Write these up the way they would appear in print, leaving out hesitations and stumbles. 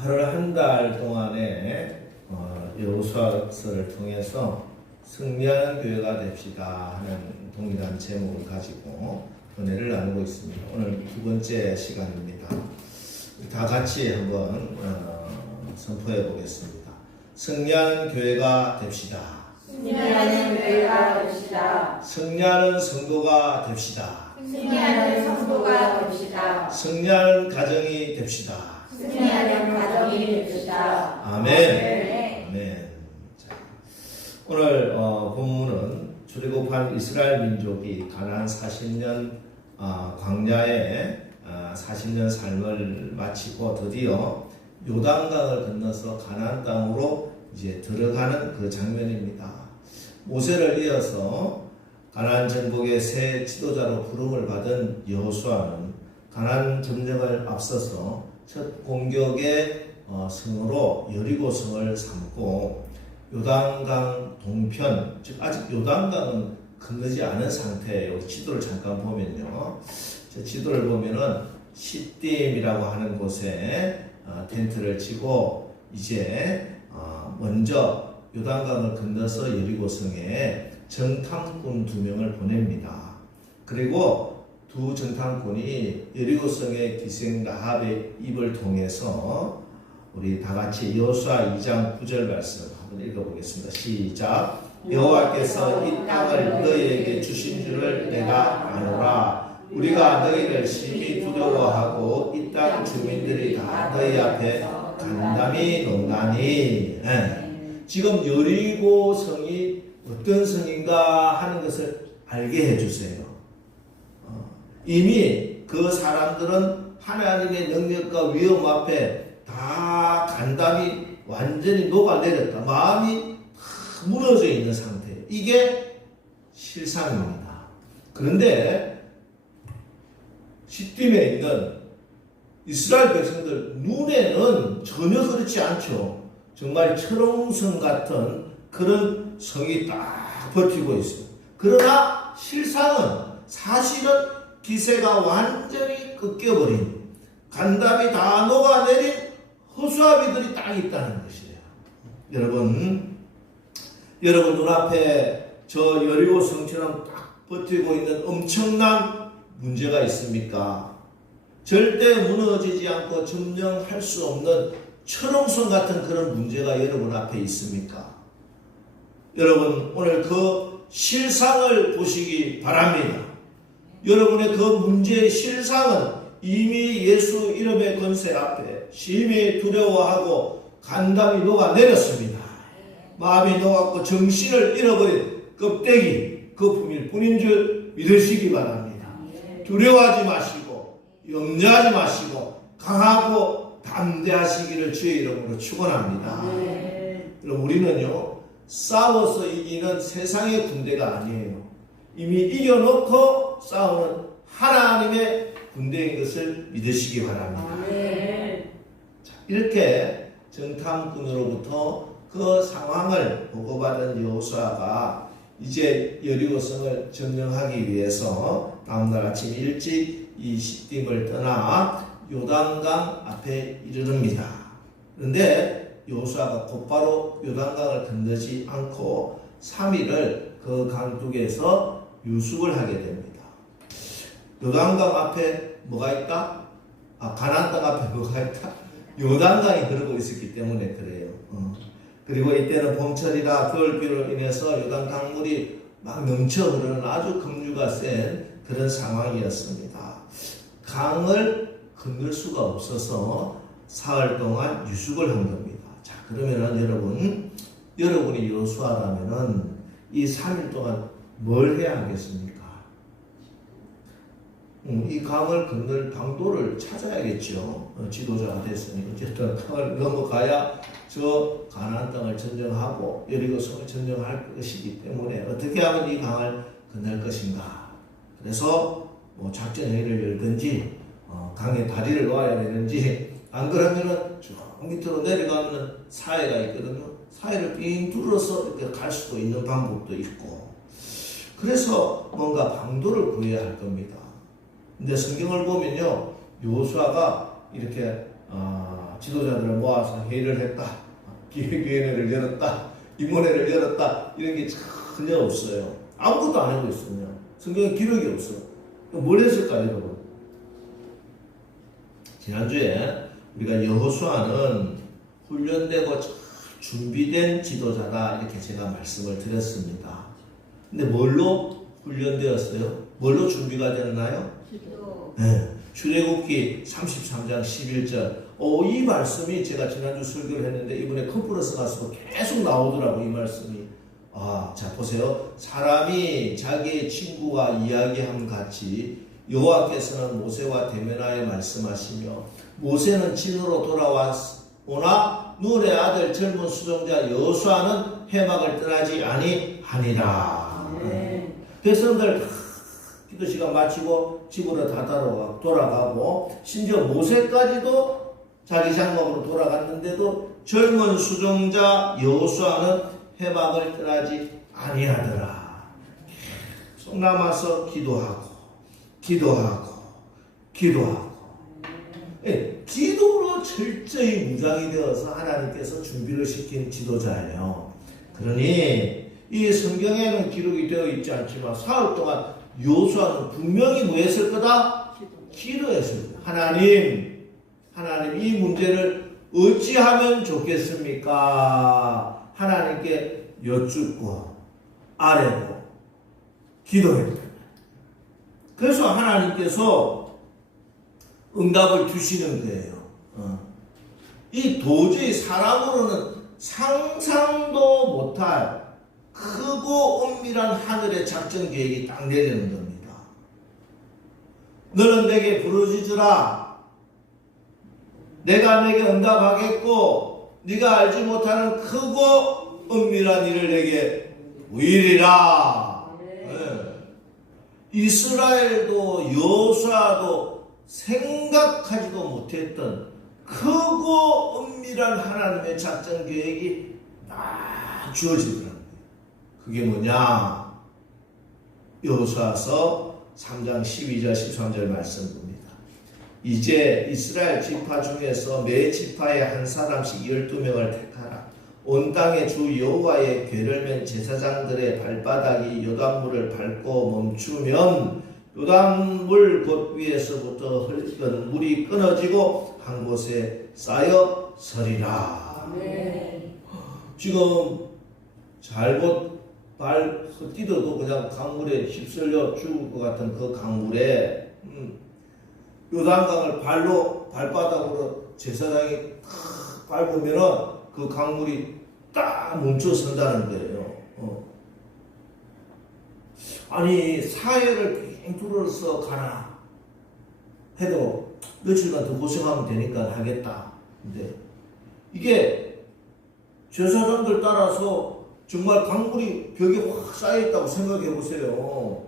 8월 한 달 동안에 여호수아서를 통해서 승리하는 교회가 됩시다 하는 동일한 제목을 가지고 은혜를 나누고 있습니다. 오늘 두 번째 시간입니다. 다 같이 한번 선포해 보겠습니다. 승리하는 교회가 됩시다. 승리하는 교회가 됩시다. 승리하는 성도가 됩시다. 승리하는 성도가 됩시다. 승리하는 가정이 됩시다. 승리하는 가정이 됩시다. 아멘. 아멘. 자, 오늘 본문은 출애굽한 이스라엘 민족이 가나안 40년 광야에 40년 삶을 마치고 드디어 요단강을 건너서 가나안 땅으로 이제 들어가는 그 장면입니다. 모세를 이어서 가나안 정복의 새 지도자로 부름을 받은 여호수아는 가나안 점령을 앞서서 첫 공격의 성으로 여리고성을 삼고 요단강 동편, 즉 아직 요단강은 건너지 않은 상태예요. 지도를 잠깐 보면요, 지도를 보면은 시딤이라고 하는 곳에 텐트를 치고 이제 먼저 요단강을 건너서 여리고성에 정탐꾼 2명을 보냅니다. 그리고 두 정탐꾼이 여리고성의 기생 라합의 입을 통해서 우리 다 같이 여호수아 2장 9절 말씀 한번 읽어보겠습니다. 시작. 여호와께서 이 땅을 너희에게 주신 줄을 내가 아노라. 우리가 너희를 심히 두려워하고 이 땅 주민들이 다 너희 앞에 간담이 논다니. 지금 여리고성이 어떤 성인가 하는 것을 알게 해주세요. 이미 그 사람들은 하나님의 능력과 위험 앞에 다 간담이 완전히 녹아내렸다. 마음이 다 무너져 있는 상태. 이게 실상입니다. 그런데 시딤에 있는 이스라엘 백성들 눈에는 전혀 그렇지 않죠. 정말 철옹성 같은 그런 성이 딱 버티고 있어요. 그러나 실상은 사실은 기세가 완전히 꺾여버린, 간담이 다 녹아내린 허수아비들이 딱 있다는 것이에요. 여러분 눈앞에 저 여리고성처럼 딱 버티고 있는 엄청난 문제가 있습니까? 절대 무너지지 않고 점령할 수 없는 철옹성 같은 그런 문제가 여러분 앞에 있습니까? 여러분 오늘 그 실상을 보시기 바랍니다. 여러분의 그 문제의 실상은 이미 예수 이름의 권세 앞에 심히 두려워하고 간담이 녹아내렸습니다. 마음이 녹았고 정신을 잃어버린 껍데기 거품일 뿐인 줄 믿으시기 바랍니다. 두려워하지 마시고 염려하지 마시고 강하고 담대하시기를 주의 이름으로 축원합니다. 여러분 우리는요 싸워서 이기는 세상의 군대가 아니에요. 이미 이겨놓고 싸우는 하나님의 군대인 것을 믿으시기 바랍니다. 자, 이렇게 정탐꾼으로부터 그 상황을 보고받은 여호수아가 이제 여리고성을 점령하기 위해서 다음날 아침 일찍 이 시딤을 떠나 요단강 앞에 이르릅니다. 그런데 여호수아가 곧바로 요단강을 건너지 않고 3일을 그 강둑에서 유숙을 하게 됩니다. 요단강 앞에 뭐가 있다? 가나안 땅 앞에 뭐가 있다? 요단강이 흐르고 있었기 때문에 그래요. 그리고 이때는 봄철이라 겨울비로 인해서 요단 강물이 막 넘쳐 흐르는 아주 급류가 센 그런 상황이었습니다. 강을 건널 수가 없어서 사흘 동안 유숙을 한 겁니다. 자, 그러면은 여러분이 여호수아라면은 이 3일 동안 뭘 해야 하겠습니까? 이 강을 건널 방도를 찾아야겠죠. 지도자가 됐으니 어쨌든 강을 넘어가야 저 가나안 땅을 점령하고 여리고성을 점령할 것이기 때문에 어떻게 하면 이 강을 건널 것인가. 그래서 뭐 작전 회의를 열든지 강에 다리를 놓아야 되는지, 안 그러면은 저 밑으로 내려가면 사해가 있거든요. 사해를 삥 둘러서 이렇게 갈 수도 있는 방법도 있고, 그래서 뭔가 방도를 구해야 할 겁니다. 근데 성경을 보면요, 여호수아가 이렇게 지도자들을 모아서 회의를 했다, 기획위원회를 열었다, 임원회를 열었다, 이런 게 전혀 없어요. 아무것도 안 하고 있어요. 성경에 기록이 없어. 뭘 했을까요, 여러분? 지난주에 우리가 여호수아는 훈련되고 준비된 지도자다, 이렇게 제가 말씀을 드렸습니다. 근데 뭘로 훈련되었어요? 뭘로 준비가 되나요? 기도. 네. 출애굽기 33장 11절. 이 말씀이 제가 지난주 설교를 했는데 이번에 컨퍼런스 가서 계속 나오더라고, 이 말씀이. 자 보세요. 사람이 자기의 친구와 이야기함 같이 여호와께서는 모세와 대면하여 말씀하시며, 모세는 진으로 돌아오나 눈의 아들 젊은 수종자 여호수아는 회막을 떠나지 아니하니라. 백성들 기도 시간 마치고 집으로 다 돌아가고, 심지어 모세까지도 자기 장막으로 돌아갔는데도 젊은 수종자 여호수아는 회막을 떠나지 아니하더라. 계속 남아서 기도하고 기도로 철저히 무장이 되어서 하나님께서 준비를 시킨 지도자예요. 그러니 이 성경에는 기록이 되어 있지 않지만 사흘 동안 여호수아는 분명히 뭐 했을 거다? 기도했을 거다. 하나님 이 문제를 어찌하면 좋겠습니까? 하나님께 여쭙고 아뢰고 기도했다. 그래서 하나님께서 응답을 주시는 거예요. 이 도저히 사람으로는 상상도 못할 크고 엄밀한 하늘의 작전 계획이 딱 내리는 겁니다. 너는 내게 부르짖으라. 내가 내게 응답하겠고 네가 알지 못하는 크고 엄밀한 일을 내게 보이리라. 이스라엘도 여호수아도 생각하지도 못했던 크고 엄밀한 하나님의 작전 계획이 막 주어지더라고요. 그게 뭐냐? 여호수아서 3장 12절 13절 말씀 봅니다. 이제 이스라엘 지파 중에서 매 지파에 한 사람씩 12명을 택하라. 온 땅의 주 여호와의 궤를 맨 제사장들의 발바닥이 요단물을 밟고 멈추면 요단물 곳 위에서부터 흘렀던 물이 끊어지고 한 곳에 쌓여 서리라. 지금 잘못 발 뛰어도 그냥 강물에 휩쓸려 죽을 것 같은 그 강물에 요단강을 발바닥으로 제사장이 밟으면은 그 강물이 딱 멈춰 선다는 거예요. 아니 사해를 빙 둘러서 가라 해도 며칠간 더 고생하면 되니까 하겠다. 근데 이게 제사장들 따라서 정말 강물이 벽에 확 쌓여있다고 생각해 보세요.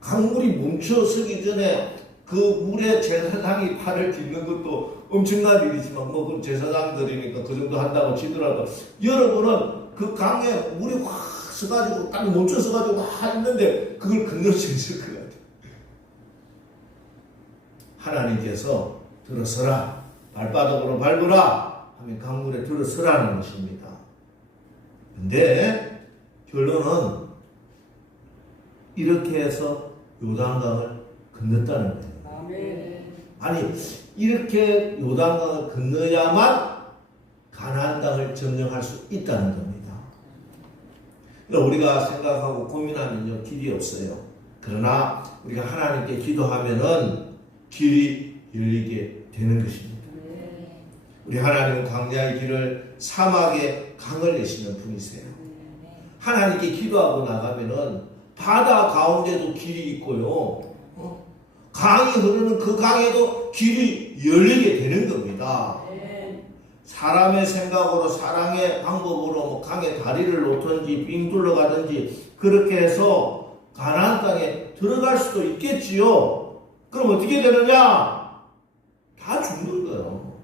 강물이 멈춰서기 전에 그 물에 제사장이 팔을 딛는 것도 엄청난 일이지만 그 제사장들이니까 그 정도 한다고 치더라도 여러분은 그 강에 물이 확 서가지고 딱 멈춰 서가지고 확 있는데 그걸 건널 수 있을 것 같아요. 하나님께서 들어서라, 발바닥으로 밟으라 하면 강물에 들어서라는 것입니다. 근데 결론은 이렇게 해서 요단강을 건넜다는 거예요. 아니 이렇게 요단강을 건너야만 가나안 땅을 점령할 수 있다는 겁니다. 우리가 생각하고 고민하면요 길이 없어요. 그러나 우리가 하나님께 기도하면은 길이 열리게 되는 것입니다. 우리 하나님은 광야의 길을 사막에 강을 내시는 분이세요. 하나님께 기도하고 나가면은 바다 가운데도 길이 있고요. 강이 흐르는 그 강에도 길이 열리게 되는 겁니다. 사람의 생각으로 사랑의 방법으로 뭐 강에 다리를 놓든지 빙 둘러가든지 그렇게 해서 가나안 땅에 들어갈 수도 있겠지요. 그럼 어떻게 되느냐? 다 죽는 거예요.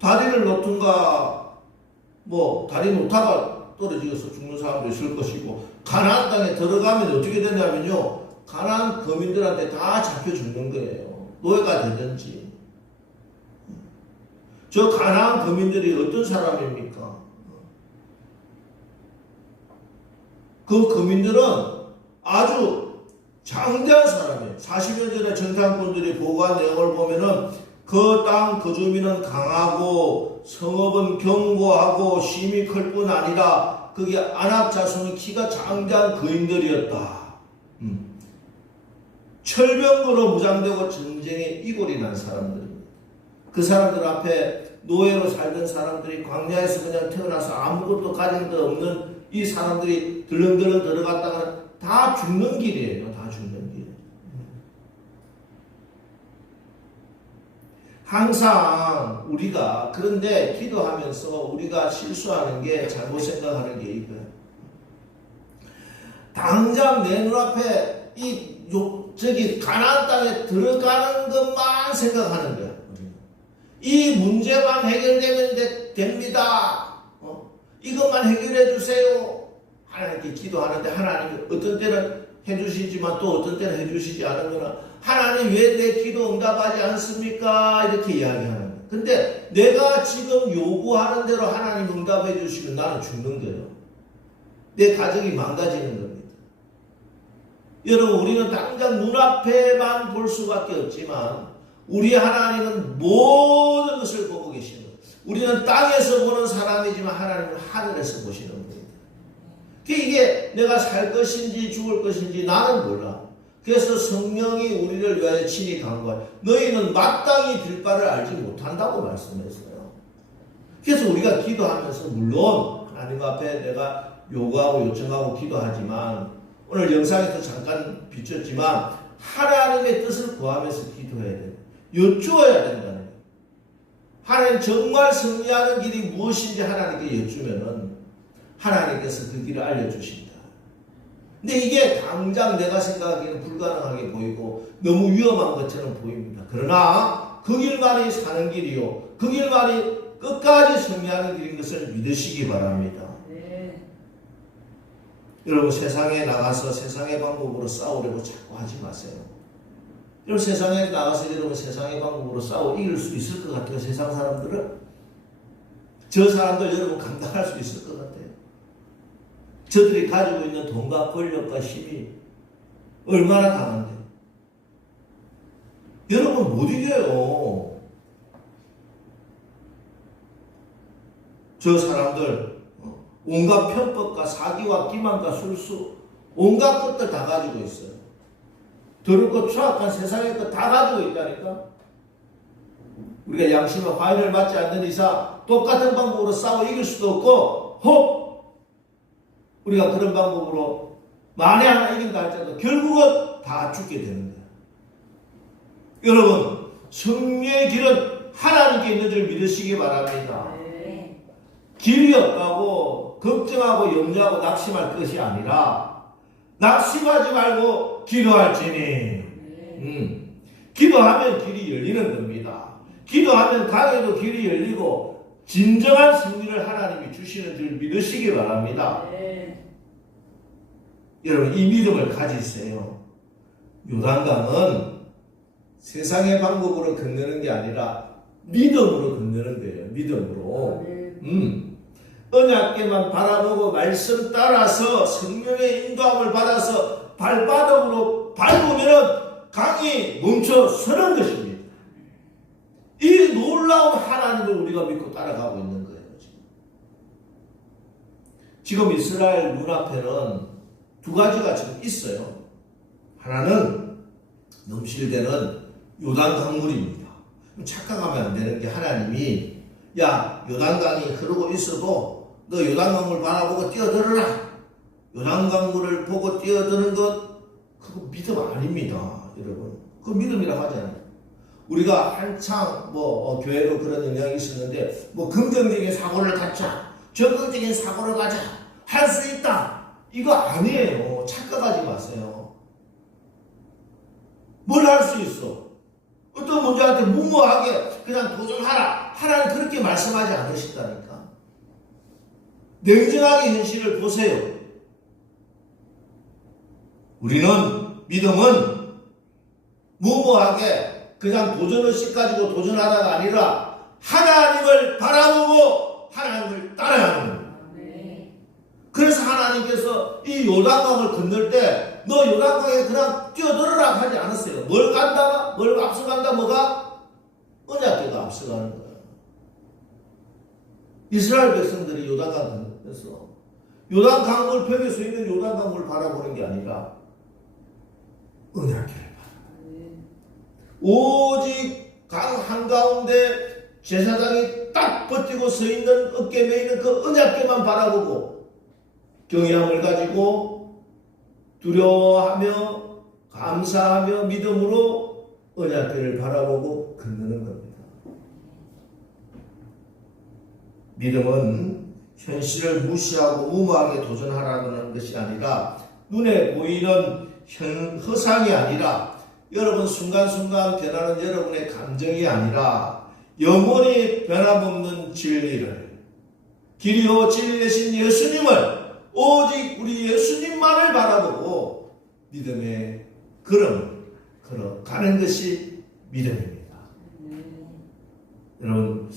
다리를 놓든가 뭐 다리 놓다가 떨어져서 죽는 사람도 있을 것이고, 가나안 땅에 들어가면 어떻게 되냐면요 가나안 거민들한테 다 잡혀 죽는 거예요. 노예가 되든지. 저 가나안 거민들이 어떤 사람입니까? 그 거민들은 아주 장대한 사람이에요. 40년 전에 정탐꾼들이 보고한 내용을 보면은 그 땅 거주민은 강하고 성읍은 견고하고 심이 클 뿐 아니라 그게 아낙 자손은 키가 장대한 거인들이었다. 철병거로 무장되고 전쟁에 이골이 난 사람들입니다. 그 사람들 앞에 노예로 살던 사람들이 광야에서 그냥 태어나서 아무것도 가진 데 없는 이 사람들이 들렁들렁 들어갔다가 다 죽는 길이에요. 다 죽는 길. 항상 우리가 그런데 기도하면서 우리가 실수하는 게 잘못 생각하는 게 이거예요. 당장 내 눈앞에 저기 가나안 땅에 들어가는 것만 생각하는 거야. 이 문제만 해결되면 됩니다. 이것만 해결해 주세요. 하나님께 기도하는데 하나님이 어떤 때는 해주시지만 또 어떤 때는 해주시지 않으면 하나님 왜 내 기도 응답하지 않습니까? 이렇게 이야기하는 거예요. 근데 내가 지금 요구하는 대로 하나님 응답해 주시면 나는 죽는 거예요. 내 가정이 망가지는 겁니다. 여러분, 우리는 당장 눈앞에만 볼 수밖에 없지만 우리 하나님은 모든 것을 보고 계시는 거예요. 우리는 땅에서 보는 사람이지만 하나님은 하늘에서 보시는 겁니다. 이게 내가 살 것인지 죽을 것인지 나는 몰라. 그래서 성령이 우리를 위하여 친히 강구하여 너희는 마땅히 빌 바를 알지 못한다고 말씀했어요. 그래서 우리가 기도하면서 물론 하나님 앞에 내가 요구하고 요청하고 기도하지만 오늘 영상에서 잠깐 비췄지만 하나님의 뜻을 구하면서 기도해야 돼요. 여쭈어야 된다는 거예요. 하나님 정말 승리하는 길이 무엇인지 하나님께 여쭈면은 하나님께서 그 길을 알려주신다. 근데 이게 당장 내가 생각하기에는 불가능하게 보이고 너무 위험한 것처럼 보입니다. 그러나 그 길만이 사는 길이요. 그 길만이 끝까지 승리하는 길인 것을 믿으시기 바랍니다. 네. 여러분, 세상에 나가서 세상의 방법으로 싸우려고 자꾸 하지 마세요. 여러분, 세상에 나가서 여러분 세상의 방법으로 싸워 이길 수 있을 것 같아요. 세상 사람들은? 저 사람들 여러분 감당할 수 있을 것 같아요. 저들이 가지고 있는 돈과 권력과 힘이 얼마나 강한데 여러분 못 이겨요. 저 사람들 온갖 편법과 사기와 기만과 술수 온갖 것들 다 가지고 있어요. 더럽고 추악한 세상의 것 다 가지고 있다니까. 우리가 양심의 화인을 맞지 않는 이상 똑같은 방법으로 싸워 이길 수도 없고 혹 우리가 그런 방법으로 만에 하나 이긴다 할지라도 결국은 다 죽게 되는 거예요. 여러분, 승리의 길은 하나님께 있는 줄 믿으시기 바랍니다. 네. 길이 없다고 걱정하고 염려하고 낙심할 것이 아니라 낙심하지 말고 기도할지니 기도하면 길이 열리는 겁니다. 기도하면 강에도 길이 열리고 진정한 승리를 하나님이 주시는 줄 믿으시기 바랍니다. 네. 여러분, 이 믿음을 가지세요. 요단강은 세상의 방법으로 건너는 게 아니라 믿음으로 건너는 거예요. 믿음으로. 언약궤만 바라보고 말씀 따라서 성령의 인도함을 받아서 발바닥으로 밟으면 강이 멈춰 서는 것입니다. 이 놀라운 하나님을 우리가 믿고 따라가고 있는 거예요. 지금 이스라엘 눈앞에는 두 가지가 지금 있어요. 하나는 넘실대는 요단 강물입니다. 착각하면 안 되는 게 하나님이 야, 요단강이 흐르고 있어도 너 요단강물 바라보고 뛰어들어라. 요단강물을 보고 뛰어드는 것 그거 믿음 아닙니다. 여러분, 그거 믿음이라고 하잖아요. 우리가 한창 교회로 그런 영향이 있었는데 긍정적인 사고를 갖자, 적극적인 사고를 가자, 할 수 있다. 이거 아니에요. 착각하지 마세요. 뭘 할 수 있어? 어떤 문제한테 무모하게 그냥 도전하라. 하나님 그렇게 말씀하지 않으신다니까. 냉정하게 현실을 보세요. 우리는 믿음은 무모하게 그냥 도전의식 가지고 도전하다가 아니라 하나님을 바라보고 하나님을 따라하는 거예요. 그래서 하나님께서 이 요단강을 건널 때 너 요단강에 그냥 뛰어들어라 하지 않았어요. 뭘 간다? 뭘 앞서간다? 뭐가? 언약궤가 앞서가는 거예요. 이스라엘 백성들이 요단강 건너서 요단강물 벽에 서 있는 요단강물을 바라보는 게 아니라 언약궤를 바라봐요. 오직 강 한가운데 제사장이 딱 버티고 서 있는 어깨에 매이는 그 언약궤만 바라보고 경외함을 가지고 두려워하며 감사하며 믿음으로 언약궤를 바라보고 건너는 겁니다. 믿음은 현실을 무시하고 무모하게 도전하라는 것이 아니라 눈에 보이는 허상이 아니라 여러분 순간순간 변하는 여러분의 감정이 아니라 영원히 변함없는 진리를 길이요 진리 되신 예수님을 오직 우리 예수님만을 바라보고 믿음의 걸어가는 것이 믿음입니다. 여러분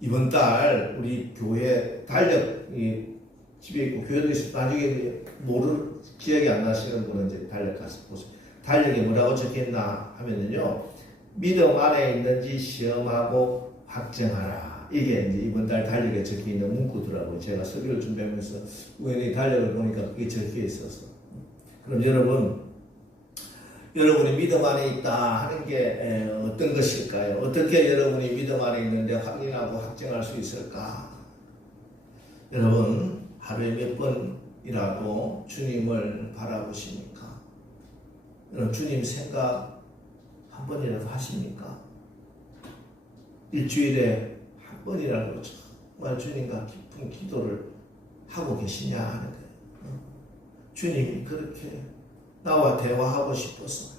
이번 달 우리 교회 달력이 집에 있고 교회도 있어서 나중에 모를 기억이 안 나시는 분은 이제 달력 가서 보세요. 달력에 뭐라고 적혀있나 하면은요, 믿음 안에 있는지 시험하고 확정하라. 이게 이제 이번 달 달력에 적혀있는 문구더라고요. 제가 서류를 준비하면서 우연히 달력을 보니까 그게 적혀 있어서. 그럼 여러분이 믿음 안에 있다 하는 게 어떤 것일까요? 어떻게 여러분이 믿음 안에 있는데 확인하고 확정할 수 있을까? 여러분 하루에 몇 번이라도 주님을 바라보십니까? 여러분 주님 생각 한 번이라도 하십니까? 일주일에 한 번이라도 정말 주님과 깊은 기도를 하고 계시냐 하는 거예요. 주님이 그렇게 나와 대화하고 싶어서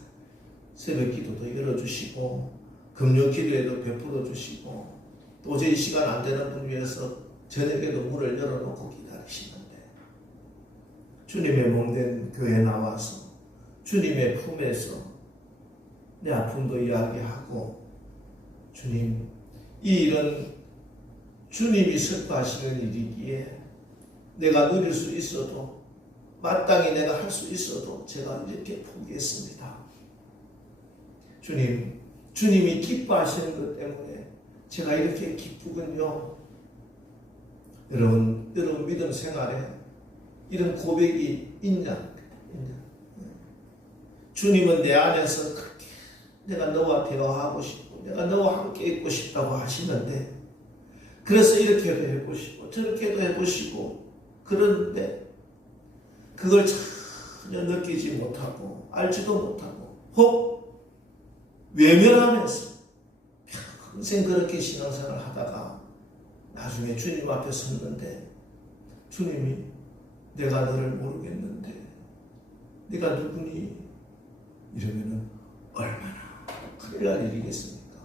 새벽 기도도 열어주시고 금요 기도에도 베풀어 주시고 도저히 시간 안 되는 분 위해서 저녁에도 문을 열어놓고 기다리시는데 주님의 몸된 교회에 나와서 주님의 품에서 내 아픔도 이야기하고 주님 이 일은 주님이 슬퍼하시는 일이기에 내가 누릴 수 있어도 마땅히 내가 할 수 있어도 제가 이렇게 포기했습니다. 주님이 기뻐하시는 것 때문에 제가 이렇게 기쁘군요. 여러분 믿음 생활에 이런 고백이 있냐? 주님은 내 안에서 그렇게 내가 너와 대화하고 싶고 내가 너와 함께 있고 싶다고 하시는데 그래서 이렇게도 해보시고 저렇게도 해보시고 그런데 그걸 전혀 느끼지 못하고 알지도 못하고 혹 외면하면서 평생 그렇게 신앙생활을 하다가 나중에 주님 앞에 섰는데 주님이 내가 너를 모르겠는데 네가 누구니? 이러면은 얼마나 큰일 날 일이겠습니까?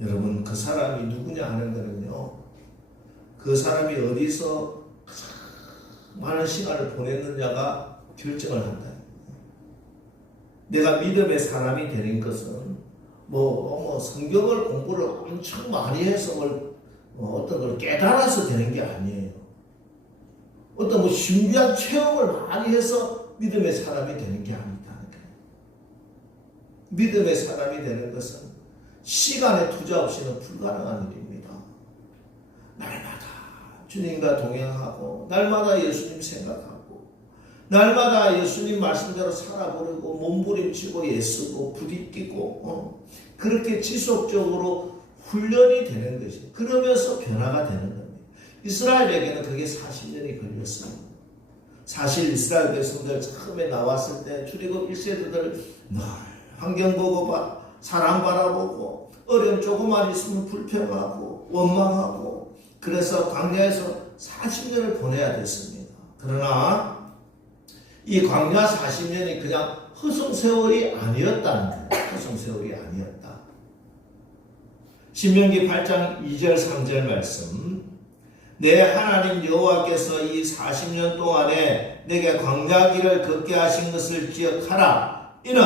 여러분 그 사람이 누구냐 하는 거는요 그 사람이 어디서 많은 시간을 보냈느냐가 결정을 한다. 내가 믿음의 사람이 되는 것은 성경을 공부를 엄청 많이 해서 어떤 걸 깨달아서 되는 게 아니에요. 어떤 신비한 체험을 많이 해서 믿음의 사람이 되는 게 아니다는 거예요. 믿음의 사람이 되는 것은 시간의 투자 없이는 불가능한 일입니다. 날마다 주님과 동행하고 날마다 예수님 생각하고 날마다 예수님 말씀대로 살아보려고 몸부림치고 애쓰고 부딪히고 그렇게 지속적으로 훈련이 되는 것이 그러면서 변화가 되는 겁니다. 이스라엘에게는 그게 40년이 걸렸어요. 사실 이스라엘 백성들 처음에 나왔을 때 출애굽 1세대들 늘 환경 보고 사람 바라보고 어려움 조금만 있으면 불평하고 원망하고 그래서 광야에서 40년을 보내야 됐습니다. 그러나 이 광야 40년이 그냥 허송세월이 아니었다는 거예요. 허송세월이 아니었다. 신명기 8장 2절 3절 말씀 내 하나님 여호와께서 이 40년 동안에 내게 광야길을 걷게 하신 것을 기억하라. 이는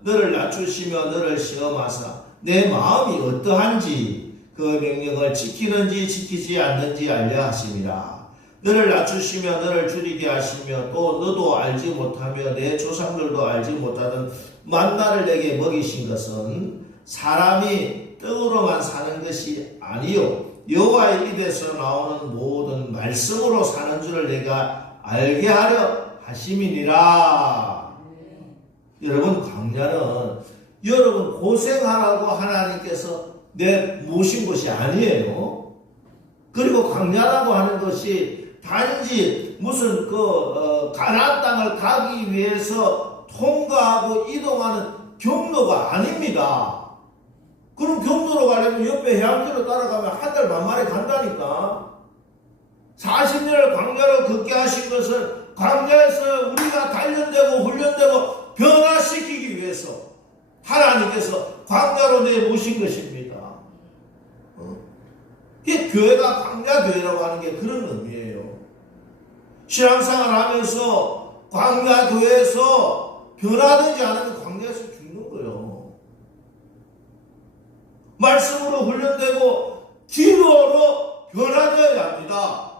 너를 낮추시며 너를 시험하사 내 마음이 어떠한지 그 명령을 지키는지 지키지 않는지 알려 하심이라. 너를 낮추시며 너를 줄이게 하시며 또 너도 알지 못하며 내 조상들도 알지 못하던 만나를 내게 먹이신 것은 사람이 떡으로만 사는 것이 아니요 여호와의 입에서 나오는 모든 말씀으로 사는 줄을 내가 알게 하려 하심이니라. 여러분, 광야는 여러분 고생하라고 하나님께서 모신 것이 아니에요. 그리고 광야라고 하는 것이 단지 무슨 가나안 땅을 가기 위해서 통과하고 이동하는 경로가 아닙니다. 그럼 경로로 가려면 옆에 해안길로 따라가면 한 달 반 만에 간다니까. 40년을 광야로 걷게 하신 것은 광야에서 우리가 단련되고 훈련되고 변화시키기 위해서 하나님께서 광야로 내모신 것입니다. 이게 교회가 광야교회라고 하는 게 그런 의미예요. 신앙생활 하면서 광야교회에서 변화되지 않으면 광야에서 죽는 거예요. 말씀으로 훈련되고 기도로 변화되어야 합니다.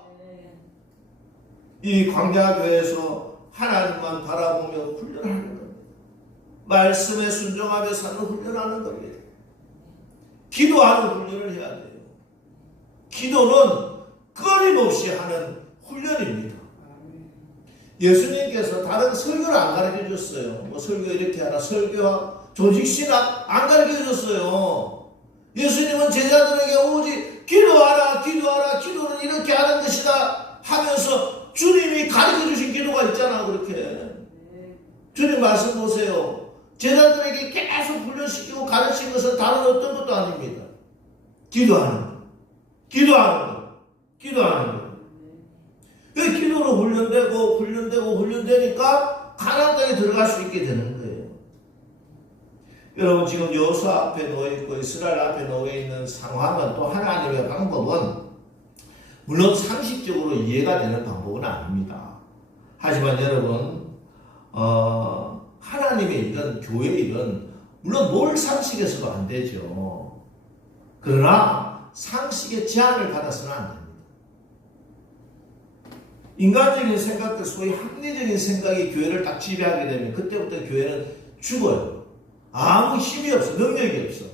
이 광야교회에서 하나님만 바라보며 훈련하는 겁니다. 말씀에 순종하며 사는 훈련하는 겁니다. 기도하는 훈련을 해야 돼요. 기도는 끊임없이 하는 훈련입니다. 예수님께서 다른 설교를 안 가르쳐 줬어요. 뭐 설교 이렇게 하나, 설교와 조직신학 안 가르쳐 줬어요. 예수님은 제자들에게 오직 기도하라, 기도하라, 기도는 이렇게 하는 것이다 하면서 주님이 가르쳐 주신 기도가 있잖아. 그렇게 주님 말씀 보세요. 제자들에게 계속 훈련시키고 가르친 것은 다른 어떤 것도 아닙니다. 기도하는 것, 기도하는 것, 기도하는 것. 그 기도로 훈련되니까 가나안 땅에 들어갈 수 있게 되는 거예요. 여러분, 지금 여호수아 앞에 놓여있고 이스라엘 앞에 놓여있는 상황은, 또 하나님의 방법은 물론 상식적으로 이해가 되는 방법은 아닙니다. 하지만 여러분, 하나님의 일은, 교회 일은 물론 뭘 상식에서도 안 되죠. 그러나 상식의 제한을 받아서는 안 됩니다. 인간적인 생각들, 소위 합리적인 생각이 교회를 딱 지배하게 되면 그때부터 교회는 죽어요. 아무 힘이 없어, 능력이 없어.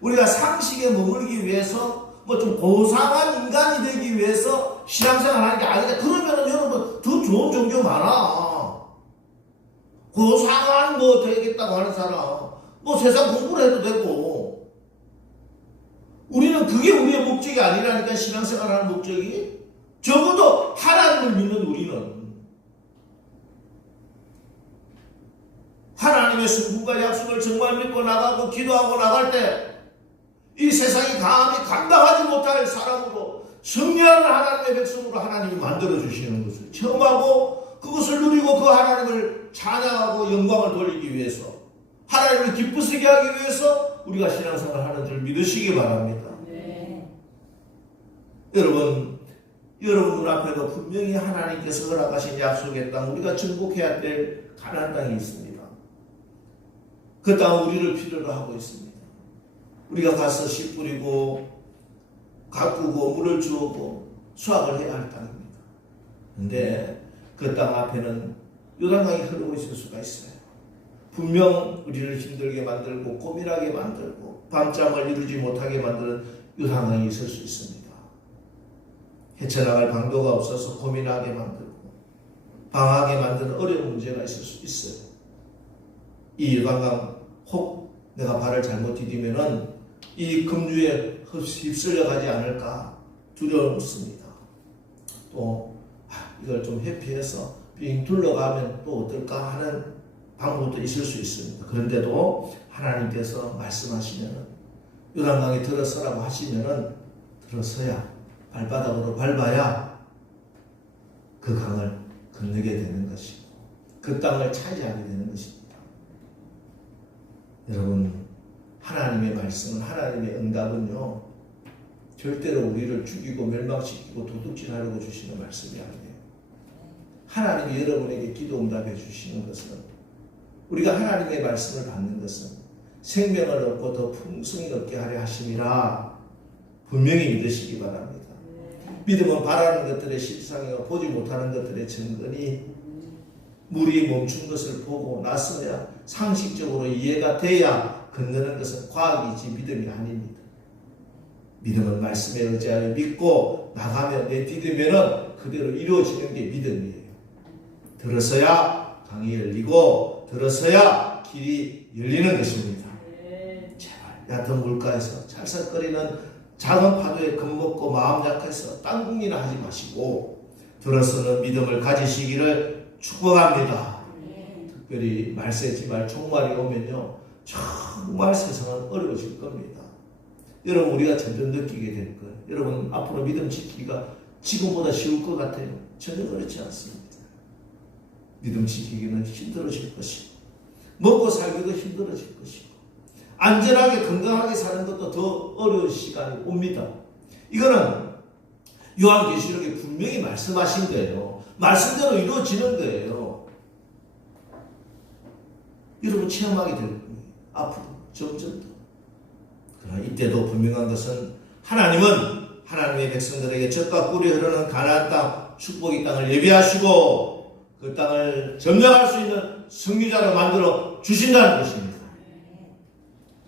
우리가 상식에 머물기 위해서 뭐 좀 고상한 인간이 되기 위해서 신앙생활 하는 게 아니다. 그러면은 여러분 더 좋은 종교 많아. 고상한 뭐 되겠다고 하는 사람, 뭐 세상 공부를 해도 되고. 우리는 그게 우리의 목적이 아니라니까. 신앙생활 하는 목적이 적어도 하나님을 믿는 우리는 하나님의 승분과 약속을 정말 믿고 나가고 기도하고 나갈 때 이 세상이 감히 감당하지 못할 사람으로 승리하는 하나님의 백성으로 하나님이 만들어주시는 것을 체험하고 그것을 누리고 그 하나님을 찬양하고 영광을 돌리기 위해서, 하나님을 기쁘시게 하기 위해서 우리가 신앙생활을 하는 줄 믿으시기 바랍니다. 네. 여러분 눈앞에도 분명히 하나님께서 허락하신 약속의 땅, 우리가 정복해야 될 가나안 땅이 있습니다. 그 땅은 우리를 필요로 하고 있습니다. 우리가 가서 씨 뿌리고 가꾸고 물을 주고 수확을 해야 할 땅입니다. 그런데 그 땅 앞에는 요단강이 흐르고 있을 수가 있어요. 분명 우리를 힘들게 만들고 고민하게 만들고 밤잠을 이루지 못하게 만드는 요단강이 있을 수 있습니다. 헤쳐나갈 방도가 없어서 고민하게 만들고 방황하게 만드는 어려운 문제가 있을 수 있어요. 이 요단강 혹 내가 발을 잘못 디디면은 이 급류에 휩쓸려 가지 않을까 두려웠습니다. 또 이걸 좀 회피해서 빙 둘러가면 또 어떨까 하는 방법도 있을 수 있습니다. 그런데도 하나님께서 말씀하시면은 요단강에 들어서라고 하시면은 들어서야, 발바닥으로 밟아야 그 강을 건너게 되는 것이고 그 땅을 차지하게 되는 것입니다. 여러분, 하나님의 말씀은, 하나님의 응답은요, 절대로 우리를 죽이고 멸망시키고 도둑질하려고 주시는 말씀이 아니에요. 하나님이 여러분에게 기도 응답해 주시는 것은, 우리가 하나님의 말씀을 받는 것은 생명을 얻고 더 풍성히 얻게 하려 하심이라 분명히 믿으시기 바랍니다. 믿음은 바라는 것들의 실상이요 보지 못하는 것들의 증거니, 물이 멈춘 것을 보고 나서야 상식적으로 이해가 돼야 건너는 것은 과학이지 믿음이 아닙니다. 믿음은 말씀에 의지하여 믿고 나가며 내디디면은 그대로 이루어지는 게 믿음이에요. 들어서야 강이 열리고 들어서야 길이 열리는 것입니다. 제발 얕은 물가에서 찰싹거리는 작은 파도에 겁먹고 마음 약해서 땅궁이나 하지 마시고 들어서는 믿음을 가지시기를 축복합니다. 특별히 말세지말 종말이 오면요, 정말 세상은 어려워질 겁니다. 여러분, 우리가 점점 느끼게 될 거예요. 여러분, 앞으로 믿음 지키기가 지금보다 쉬울 것 같아요. 전혀 그렇지 않습니다. 믿음 지키기는 힘들어질 것이고, 먹고 살기도 힘들어질 것이고, 안전하게 건강하게 사는 것도 더 어려운 시간이 옵니다. 이거는 요한계시록에 분명히 말씀하신 거예요. 말씀대로 이루어지는 거예요. 여러분 체험하게 될 거예요. 앞으로 점점 더. 그러나 이때도 분명한 것은 하나님은 하나님의 백성들에게 젖과 꿀이 흐르는 가나안 땅, 축복의 땅을 예비하시고 그 땅을 점령할 수 있는 승리자로 만들어 주신다는 것입니다.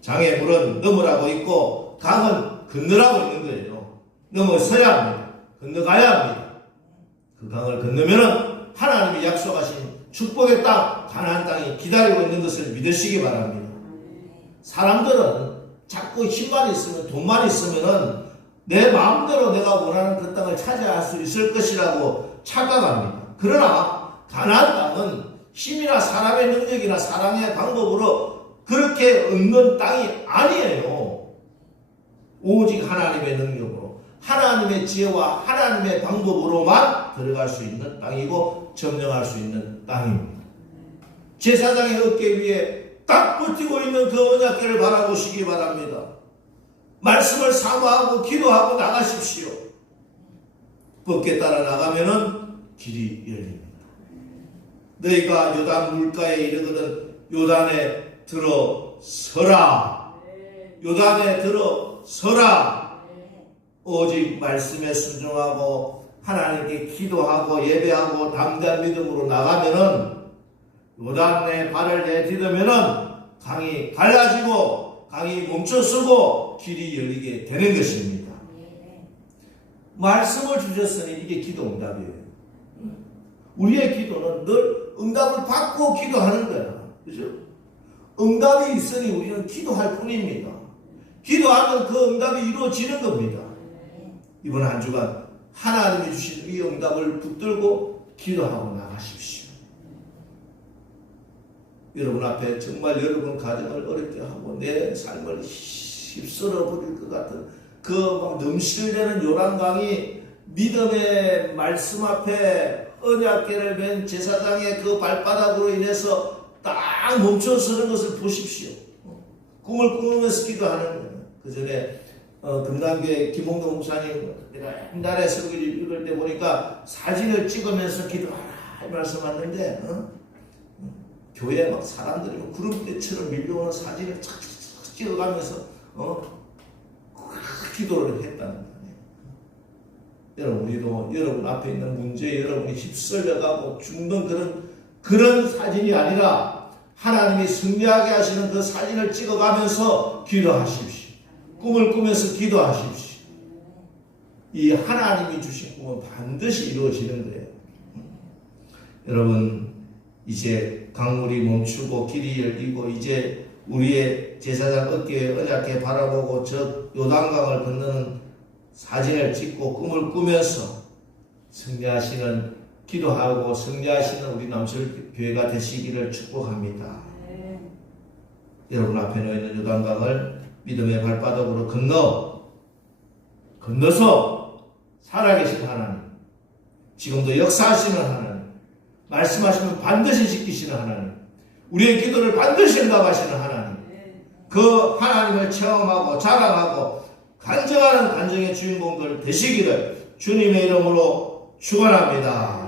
장의 물은 넘으라고 있고 강은 건너라고 있는 거예요. 넘어서야 합니다. 건너가야 합니다. 그 강을 건너면은 하나님이 약속하신 축복의 땅, 가나안 땅이 기다리고 있는 것을 믿으시기 바랍니다. 사람들은 자꾸 힘만 있으면, 돈만 있으면은 내 마음대로 내가 원하는 그 땅을 차지할 수 있을 것이라고 착각합니다. 그러나 가나안 땅은 힘이나 사람의 능력이나 사랑의 방법으로 그렇게 얻는 땅이 아니에요. 오직 하나님의 능력으로, 하나님의 지혜와 하나님의 방법으로만 들어갈 수 있는 땅이고 점령할 수 있는 땅입니다. 제사장의 어깨 위에 딱 버티고 있는 그 언약궤를 바라보시기 바랍니다. 말씀을 사모하고 기도하고 나가십시오. 법궤 따라 나가면은 길이 열립니다. 너희가 요단 물가에 이르거든 요단에 들어서라. 요단에 들어서라. 오직 말씀에 순종하고 하나님께 기도하고 예배하고 담대한 믿음으로 나가면은 요단에 발을 내딛으면은 강이 갈라지고 강이 멈춰서고 길이 열리게 되는 것입니다. 말씀을 주셨으니 이게 기도 응답이에요. 우리의 기도는 늘 응답을 받고 기도하는 거야. 그죠? 응답이 있으니 우리는 기도할 뿐입니다. 기도하면 그 응답이 이루어지는 겁니다. 이번 한 주간 하나님이 주신 이 응답을 붙들고 기도하고 나가십시오. 여러분 앞에 정말 여러분 가정을 어렵게 하고 내 삶을 휩쓸어 버릴 것 같은 그 막 넘실대는 요란강이 믿음의 말씀 앞에 언약궤를 맨 제사장의 그 발바닥으로 인해서 딱 멈춰서는 것을 보십시오. 꿈을 꾸면서 기도하는 거예요. 그 전에 금단교회 김홍동 목사님 내가 옛날에 설교를 읽을 때 보니까 사진을 찍으면서 기도하라 이 말씀 왔는데 교회에 막 사람들이 구름대처럼 밀려오는 사진을 착착착 찍어가면서 기도를 했다는 거예요. 여러분 우리도 여러분 앞에 있는 문제에 여러분이 휩쓸려가고 죽는 그런 사진이 아니라 하나님이 승리하게 하시는 그 사진을 찍어가면서 기도하십시오. 꿈을 꾸면서 기도하십시오. 이 하나님이 주신 꿈은 반드시 이루어지는 거예요. 여러분 이제 강물이 멈추고 길이 열리고 이제 우리의 제사장 어깨에 언약궤 바라보고 저 요단강을 건너는 사진을 찍고 꿈을 꾸면서 승리하시는 기도하고 승리하시는 우리 남설교회가 되시기를 축복합니다. 여러분 앞에 놓여있는 요단강을 믿음의 발바닥으로 건너서 살아계신 하나님, 지금도 역사하시는 하나님, 말씀하시면 반드시 지키시는 하나님, 우리의 기도를 반드시 응답하시는 하나님, 그 하나님을 체험하고 자랑하고 간증하는 간증의 주인공들 되시기를 주님의 이름으로 축원합니다.